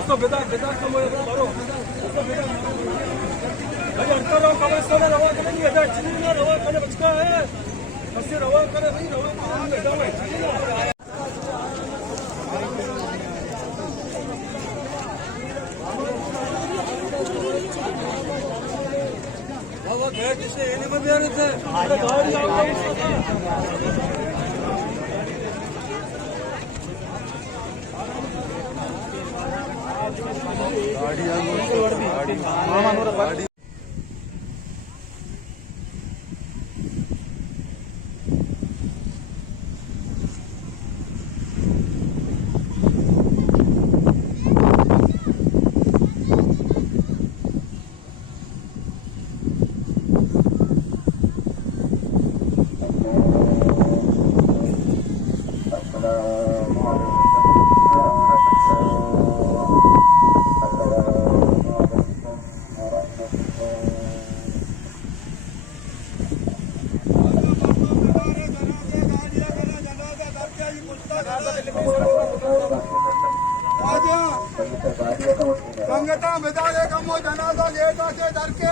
उसको बेदार बेदार कम हो मारो उसको बेदार भाई अंतर रहो कमस्तान रवा करे नहीं बेदार चिनी ना रवा करे बचका है कससे रवा करे भाई रवा बेदार है बाबा गए किसे ये नहीं बंद रहे थे गाड़ी आओ गाड़ी संगठन विधायक जनाजा गेटा के दर के